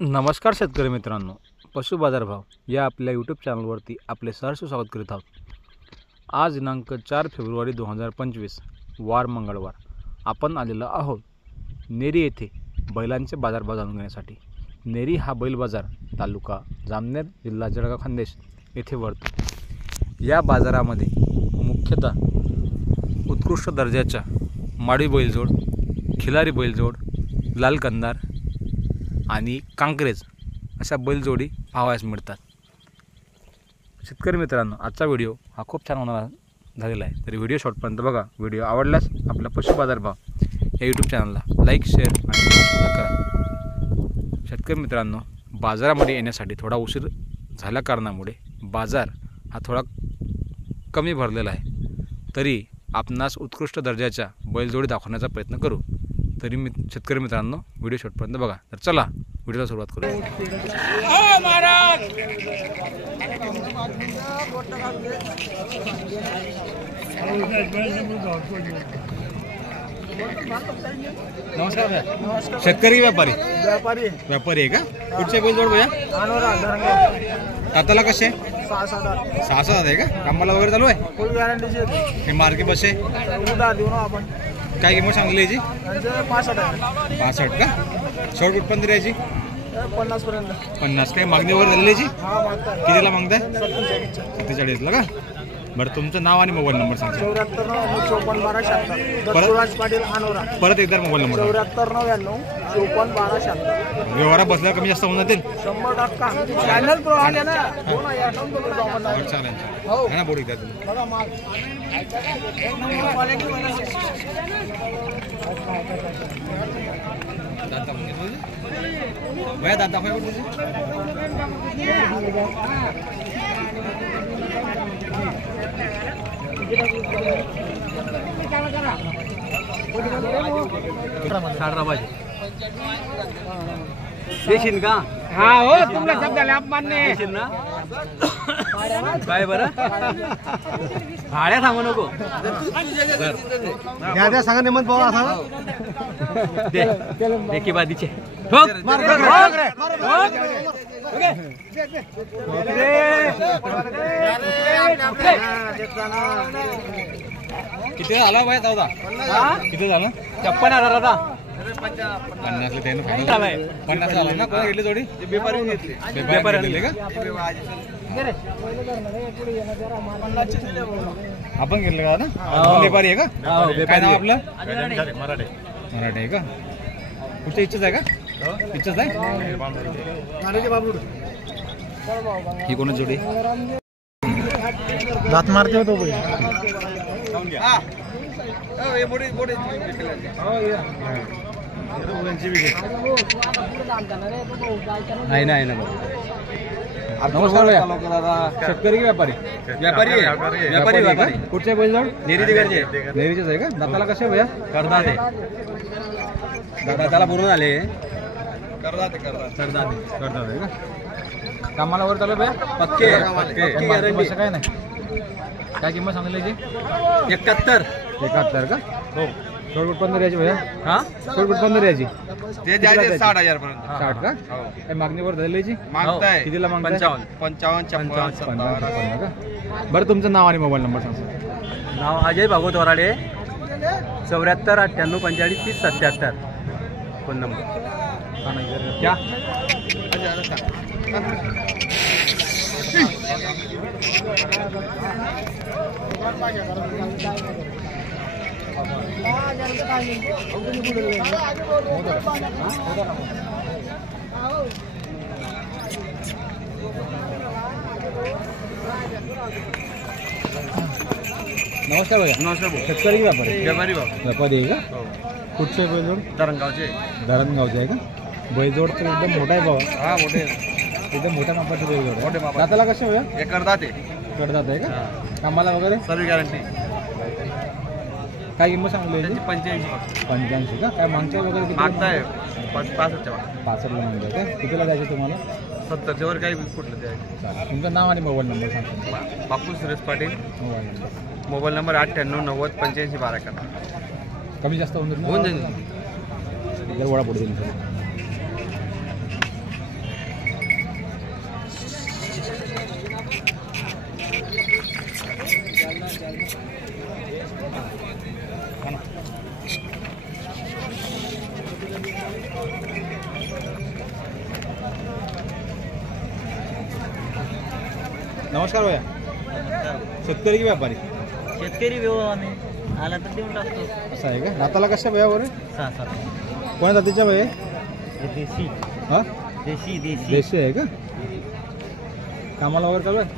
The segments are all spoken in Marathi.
नमस्कार शेतकरी मित्रांनो, पशु बाजार भाव या आपल्या यूट्यूब चॅनलवरती आपले सहर्ष स्वागत करीत आहोत। आज दिनांक 4 फेब्रुवारी 2025 वार मंगळवार आपण आलेलो आहोत नेरी येथे बैलांचे बाजारभाव जाणून घेण्यासाठी। नेरी हा बैल बाजार तालुका जामनेर जिल्हा जळगाव खान्देश येथे भरतो। या बाजारामध्ये मुख्यतः उत्कृष्ट दर्जाच्या माडी बैलजोड, खिलारी बैलजोड, लाल कंदार आणि कांकरेज अशा बैलजोडी पाहावयास मिळतात। शेतकरी मित्रांनो, आजचा व्हिडिओ हा खूप छान होणार झालेला आहे, तरी व्हिडिओ शॉर्टपर्यंत बघा। व्हिडिओ आवडल्यास आपल्या पशु बाजार भाव या यूट्यूब चॅनलला लाईक, शेअर आणि सबस्क्राईब करा। शेतकरी मित्रांनो, बाजारामध्ये येण्यासाठी थोडा उशीर झाल्या कारणामुळे बाजार हा थोडा कमी भरलेला आहे, तरी आपणास उत्कृष्ट दर्जाच्या बैलजोडी दाखवण्याचा प्रयत्न करू। तरी शेतकरी मित्रांनो, व्हिडिओ शॉर्टपर्यंत बघा। तर चला व्हिडिओला सुरुवात करू। नमस्कार। शेतकरी व्यापारी व्यापारी आहे का? कुठचे बैलजोड भैया? दाताला कसे? 6-7 आहे का? कामाला वगैरे चालू आहे? फुल गॅरंटीची हे मार्के बसे देऊ ना आपण। काय किंमत सांगली याची? 65 का? शॉर्ट कुठपर्यंत द्यायची? 50 पर्यंत। 50 काय मागणी वगैरे झालेली याची? हा मागताय। कितीला मागताय? 47 ला का? बरं, तुमचं नाव आणि मोबाईल नंबर सांगा। 94 दत्तुराज पाटील अनोरा। परत एकदा मोबाईल नंबर 94 54 व्यवहारा बसला कमी जास्त होऊन जातील? 100% चॅनल प्रो आले ना। हो ना, या टाइम तो आपण चालेल हो ना, बोल एकदा तुम्ही। बघा माल क्वालिटी वाला दाता भैया, दाता काय बोलतो? देशील का? हा हो, तुमला शब्दाला अपमान नाही देशील ना? काय बरं, भाड्या सांगू नको। द्या सांगा नेमत भाऊ सांगा दे की बादीचे किती झाला बाय? 14 किती झालं? 56,000 आता 50 त्यानं फायनल 50 झाला ना? कोण घेतली जोडी? व्यापारी घेतली का? आपण घेतलं का ना? व्यापारी आहे का? काय नाव आपलं? मराठे आहे का? कुठच्या इच्छाच आहे का? इच्छाच आहे? ही कोण जोडी? दात मारते होतो नाही नाही ना। नमस्कार भैया, शेतकरी व्यापारी? व्यापारी कुठचे बैलजोड? नेरीचेच आहे का? दाताला कसे भैया? करदात आहे। दाताला पूर्ण आले? करदात आहे का? कामाला वर चालू भैया? पक्के काय नाही? काय किंमत सांगली याची? 71 का? हो। शॉर्ट कुठपर्यंत द्यायची भैया? हा, शॉर्ट कुठपर्यंत द्यायची? ते द्यायचे 60,000 पर्यंत। 60 का? काय मागणीवर झालेली? मागताय कितीला मागताय? 55 का? बरं, तुमचं नाव आणि मोबाईल नंबर सांगा। नाव अजय भागवत वराडे, 74 98 45 30 77 फोन नंबर। क्या नमस्कार भैया। नमस्कार भाऊ। शेतकरी व्यापारी? व्यापारी आहे का? कुठचे बैलजोड? धरणगावचे आहे का? बैलजोड तर एकदम मोठा आहे भाऊ। हा, मोठे एकदम मोठ्या मापाचे बैलजोड आहे। मोठे मापा। दाताला कसे भैया? हे करदात आहे। कडदात आहे का? कामाला वगैरे सर्व गॅरंटी। काय किंमत सांगली याची? 85 का? काय मागच्या वगैरे किती मागताय? 65 ला मागताय का? कितीला द्यायचे तुम्हाला? 70 वर काही कुठलं ते? तुमचं नाव आणि मोबाईल नंबर सांगा। Bapu Suresh Patil, mobile number mobile number 98 90 85 12 करा। कमी जास्त होऊन होऊन जाईल। जर वडा पुढे दिली नमस्कार भैया. शेतकरी की व्यापारी? शेतकरी व्यू आम्ही आला तर देऊन टाकतो. असं आहे का? दाताला कशा भैया बरं? 6-7 कोणत्या जातीच्या भैया? देशी हां देशी देशी देशी आहे का? कामाला वगैरे चालू आहे?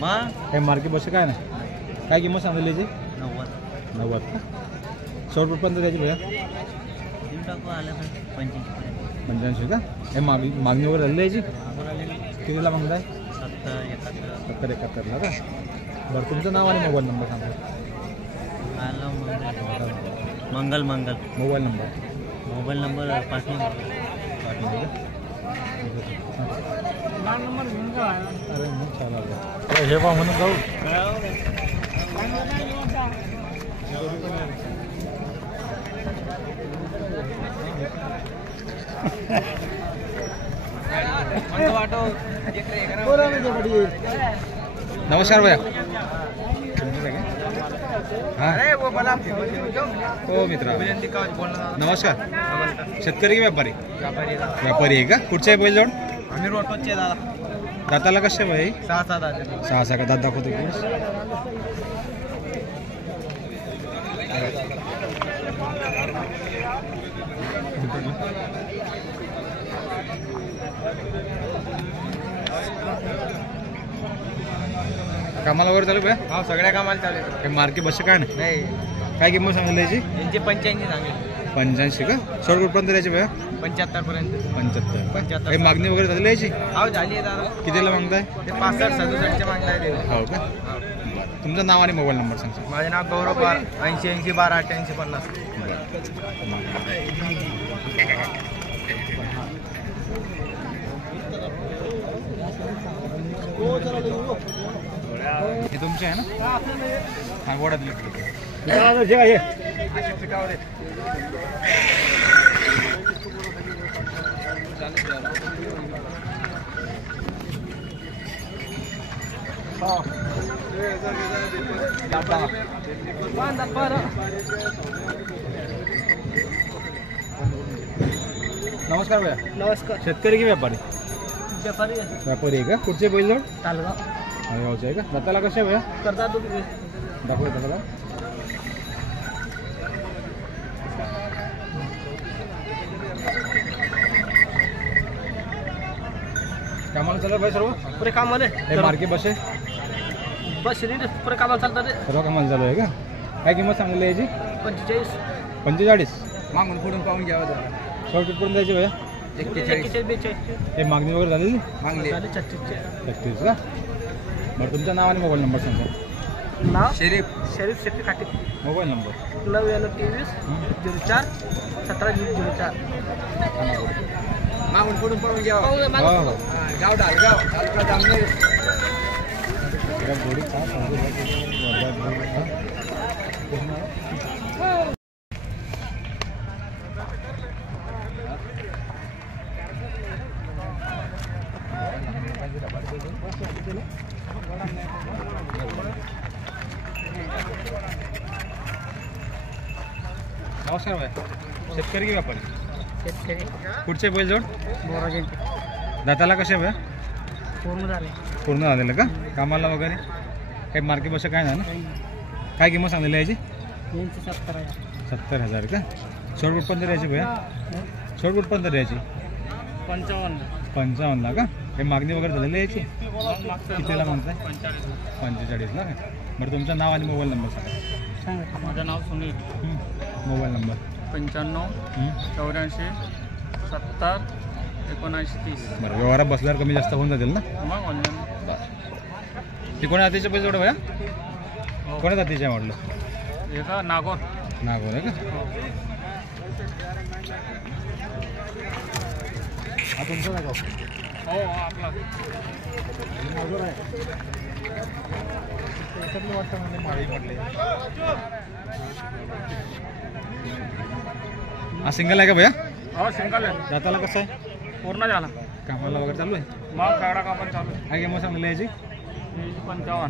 मग काही मार्केट बस काय नाही? काय किंमत सांगितली याची? 90 का? 100 रुपयापर्यंत द्यायची भैया? देऊन टाकू आलं तर 85 85 का? हे मागणी वगैरे झाली याची? कितीला मागताय? 70-71 ला का? बरं तुमचं नाव आणि मोबाईल नंबर सांगा. मंगल मंगल मोबाईल नंबर मोबाईल नंबर 5 अरे मग चालेल. हे पहा म्हणून जाऊ. नमस्कार भैया. हो मित्र नमस्कार. शेतकरी की व्यापारी? व्यापारी आहे का? कुठचे आहे बैल जोड? आम्ही रोटोचे दादा दाताला कसे भाई? 6-7 6 का दात दाखवतो की कामाला वगैरे चालू भैया? हा सगळ्या कामाला चालू आहे. काही मार्केट बस काय नाही? नाही काय किंमत सांगितली याची? यांचे 85 सांगितले. 85 का? 100 रुपयापर्यंत द्यायची भैया? 75 पर्यंत 75. काही मागणी वगैरे झालेली याची? हाव झाली आहे दादा. कितीला मागताय? ते 65-67 मागताय ते. हो का? तुमचं नाव आणि मोबाईल नंबर सांगा. माझे नाव गौरव पवार. 80-80-12-88-50. हे तुमचे आहे ना? हा गोड्यातले. नमस्कार भैया. नमस्कार. शेतकरी की व्यापारी? व्यापारी व्यापारी आहे का? कुठचे बैल जोड? तालगाव गावचे आहे का? दाताला कसे भैया? करता तुम्ही दाखवतो दादा. कामाला चालू भाई सर्व? पुरे कामाले हे मार्केट बस आहे? बस शरीर पुरे कामाला चालतात रे. सर्व कामाला चालू आहे का? काय किंमत सांगली याची? 45 मागून पुढून पाहून घ्यावं दादा. 100 रुपयापर्यंत द्यायची भैया? 41 हे मागणी वगैरे झालेली? मागले 36 का? बरं तुमचं नाव आणि मोबाईल नंबर सांगा. नाव शरीफ शरीफ शेट्टी खाटी मोबाईल नंबर 9923 04 17 मागून पुढून पाहून घ्यावं. हो हो. गाव डालगाव तालुका जामनेर. नमस्कार भाई. शेतकरी की व्यापारी? शेतकरी कुठचे बैल जोड? बोराजंती दाताला कसे भैया? पूर्ण झाले. पूर्ण झालेलं का? कामाला वगैरे काही मार्केट बस काय नाही ना? काय किंमत सांगितली याची? 70,000 का? 100 रुपयापर्यंत द्यायची भैया? 100 रुपयापर्यंत द्यायची? 55 का? काही मागणी वगैरे झालेली याची? कितीला म्हणताय? 45 ला का? बरं तुमचं नाव आणि मोबाईल नंबर सांगा. माझं नाव सुनील. Mobile number 95 84 70 79 30. बरं व्यवहारात बसल्यावर कमी जास्त होऊन जातील ना? मग ऑनलाईन ते कोणा जातीचे पैसे जोडं भैया? कोणा जातीचे आहे म्हटलं? एका नागोर. नागोर आहे का? हा तुमचा नागोर? हो आपला नागोर आहे. वाटतं म्हणजे माळी म्हटले. हा सिंगल आहे का भैया? हो सिंगल आहे. दाताला कसं आहे? पूर्ण झाला. कामाला वगैरे चालू आहे? मग काढा कापण चालू आहे. काय किंमत सांगली याची? 55.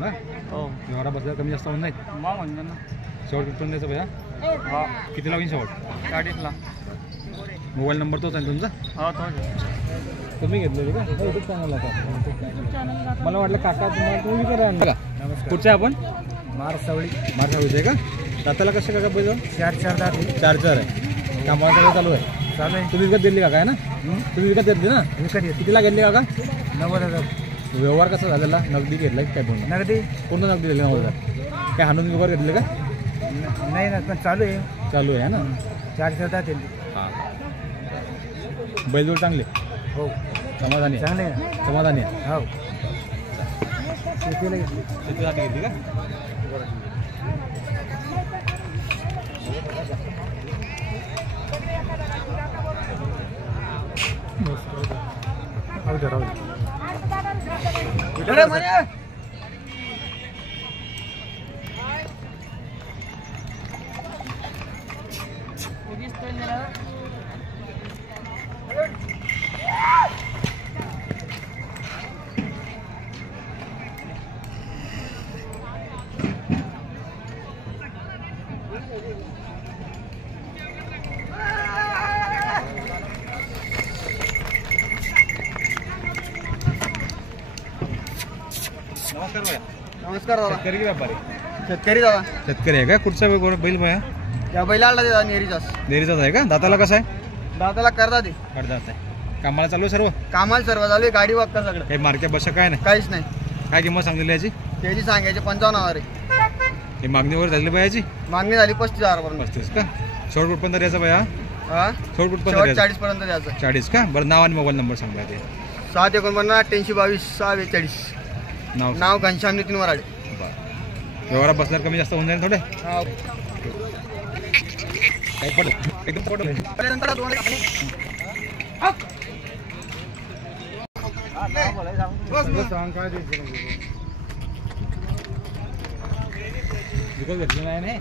ना? हो व्यवहारात बसल्यावर कमी जास्त होऊन जाईल. मग म्हणजे ना शेवट कुठून द्यायचं भैया? हा किती लागेल शेवट? 40ला. मोबाईल नंबर तोच आहे तुमचा? हो तो तुम्ही घेतलेली का युट्यूब चॅनल आता मला वाटलं काका तुम्हाला तुम्ही विचारा का कुठचे आपण मारसावळी मारसावळीचे का दाताला कसं काका पाहिजे 4 दात 4 आहे कामाला सगळं चालू आहे चालू आहे. तुम्ही विकत दिली काका आहे ना तुम्ही विकत घेतली ना कितीला घेतली काका 90,000 व्यवहार कसा झालेला नगदी घेतला काय पूर्ण नगदी पूर्ण नगदी दिली 90,000 काय हाणून वगैरे घेतले का नाही ना पण चालू आहे चालू आहे ना 4 दात आहे. हां बैलजोड चांगले हो समाधानी आहे. चांगले आहे. समाधानी आहे हो शेतीला घेतली शेतीसाठी घेतली का राहू नमस्कार भैया नमस्कार दादा शेतकरी की व्यापारी शेतकरी दादा शेतकरी आहे का कुठचा बैल भैया या बैलाला दादा नेरीचाच डेअरीचाच आहे का दाताला कसं आहे दादाला करता दे दात आहे कामाला चालू आहे सर्व कामाला सर्व चालू आहे गाडी वागता सगळं काही मार्क्या बसा काय नाही काहीच नाही काय किंमत सांगलेली याची त्याची सांगायची 55,000 आहे ही मागणी वगैरे झाली पाहिजे मागणी झाली 35,000 पर्यंत 35 का शेवट कुठपर्यंत द्यायचा भैया हा शेवट कुठपर्यंत 40 पर्यंत द्यायचं 40 का बरं नाव आणि मोबाईल नंबर सांगा ते 749-88-22-642 नाव घनश्याम नितीन वराडे बरं व्यवहारात बसल्यावर कमी जास्त होऊन जाईल थोडे हा. काही पडलं एकदम पडलं त्यानंतर तुम्हाला विकत घेतली नाही नाही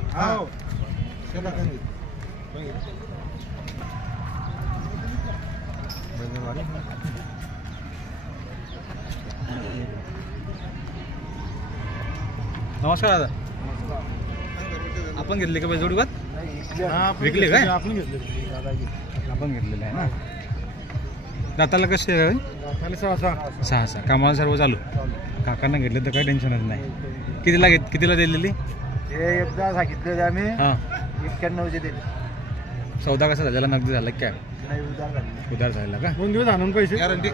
नमस्कार दादा आपण घेतली का जोडी विकत विकली काय आपण घेतले आपण घेतलेलं आहे ना दाताला कसे आहे सहा कामाला सर्व चालू काकांना घेतले तर काही टेन्शनच नाही कितीला दिलेली हे एकदा सांगितलं आम्ही हां 91चे दिले सौदा कसा झालेला नगदी झाला काय नाही उधार झाले उधार झाला का 2 दिवस आणून पैसे गॅरंटी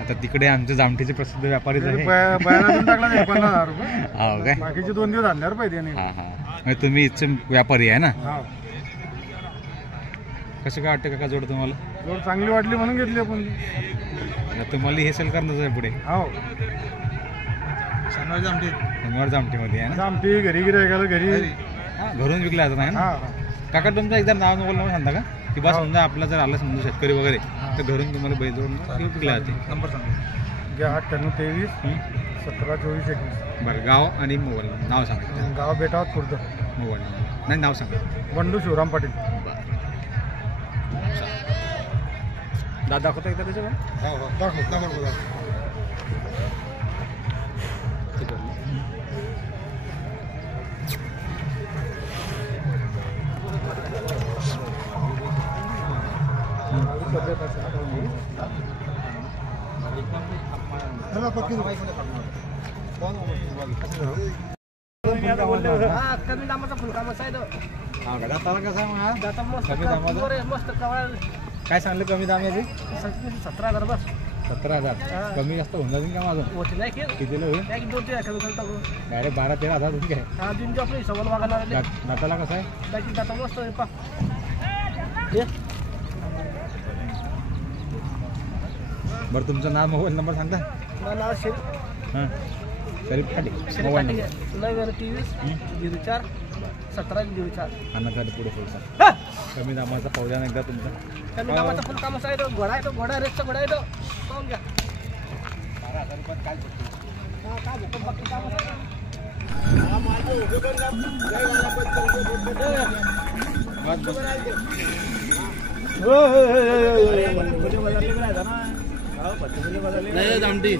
आता तिकडे आमचे जामठीचे प्रसिद्ध व्यापारीच आहे बयानातून टाकला नाही 50,000 रुपये हो काय बाकीचे 2 दिवस आणल्यावर पाहिजे नाही हां हां म्हणजे तुम्ही इथचे व्यापारी आहे ना हा कसं काय वाटतं का जोड तुम्हाला जोड चांगली वाटली म्हणून घेतली आपण आता तुम्हाला हे सेल करणंच आहे पुढे हो शनिवार जामठीमध्ये आहे ना आमटी घरी गिरायकाला घरी हां घरून विकला जात नाही ना हा काका तुमचं एकदा नाव मोबाईल नंबर सांगता का की बा समजा आपला जर आला समजा शेतकरी वगैरे तर घरून तुम्हाला बैल जोडून विकल्या जाते नंबर सांगा 9823 1724 बरं गाव आणि मोबाईल नाव सांगा गाव बेटावत खुर्द मोबाईल नंबर नाही नाव सांगा बंडू शिवराम पाटील दादा दाखवता एकदा त्याचं काय कमी दामाचा फुलकामाचा आहे दाताला कसं आहे मग दाता मस्त कमी दामाचा मस्त कवळ काय सांगलं कमी दाम याची 17,000 बस 17,000 कमी जास्त होऊन जातील का माझं मोठी नाही की कितीला होईल एक 2-3 टाकू डायरेक्ट 12-13,000 होईल काय हा दिन जो आपली सवल वागणार दाताला कसं आहे बाकी दाता मस्त आहे पा बरं तुमचं नाव मोबाईल नंबर सांगता नाव हां शरीफ खाटे मोबाईल नंबर 923 04 अन्नासाठी पुढे थोडंसं कमी दामाचा फौजान एकदा तुमचा कमी दामाचा फुलकामाचा आहे तो घोडा आहे तो घोडा रेसचा घोडा आहे तो पाहून घ्या 12,000 रुपयात काय भेटतो काय भेटतो बाकी कामाचा जामटी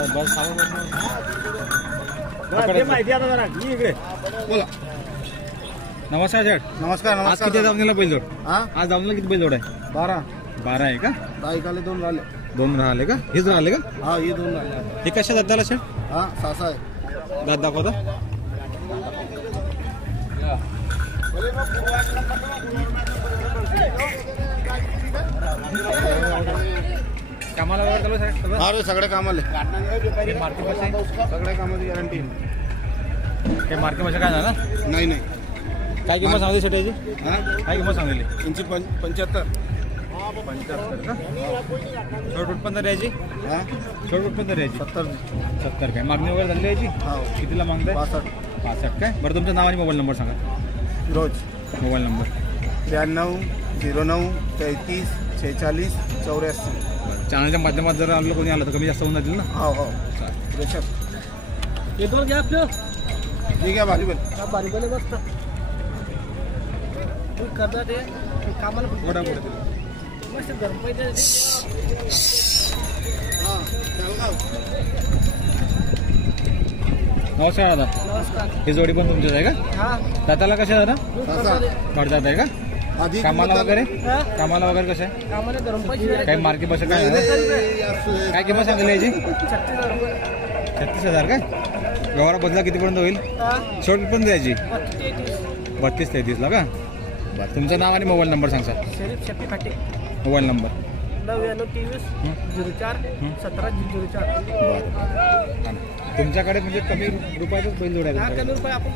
बस माहिती आता जरा इकडे बोला. नमस्कार शेठ. नमस्कार आज नमस्कार. किती दावणीला बैलजोड? हा आज दावणीला किती बैलजोड आहे? 12 12 आहे का? दाईकाले 2 राहिले. 2 राहिले का? हेच राहिले का? हा हे 2 राहिले. हे कशा दाताला शेठ? हा 6 आहे. दात दाखवता. कामाला वगैरे चालू आहे सगळं? अरे सगळे कामाले मार्केट भाषा सगळ्या कामाची गॅरंटी. हे मार्केट भाषा काय झालं? नाही नाही. काय किंमत सांगली शेठ याची? हा काय किंमत सांगलेली? 75. 75 का? शॉर्ट पण तर यायची? हा शॉर्ट पण तर यायची? 70. 70 काय? मागणी वगैरे झाली याची? हा कितीला मागताय? 62. 65 काय? बरं तुमचं नाव आणि मोबाईल नंबर सांगा. रोज मोबाईल नंबर 92 09 33 46 84. चॅनलच्या माध्यमात जर आपलं कोणी आलं तर कमी जास्त होऊन जातील ना? हो हो रेशम. येतो घ्या आपलं. ठीक आहे भारी बारीक बसतं करता ते कामाला मोठा पुढे मस्त गरम हा चालगाव. नमस्कार दादा. नमस्कार. ही जोडी पण तुमचीच आहे का? हा दाताला कशा दादा? कसा पडदात आहे का? आधी कामाला वगैरे कामाला वगैरे कसं आहे? कामाला गरम पैसे काही मार्केट भाषा काय आहे? काय किंमत सांगली याची? 36,000 काय? व्यवहार बदला कितीपर्यंत होईल? शॉर्ट पण द्यायची 32-33 ला का? बरं तुमचं नाव आणि मोबाईल नंबर सांग सर. शरीफ शक्ती फाटे मोबाईल नंबर 9923 04 17 04. बरं तुमच्याकडे म्हणजे कमी रुपयातच बैल जोडायला ₹10 आपण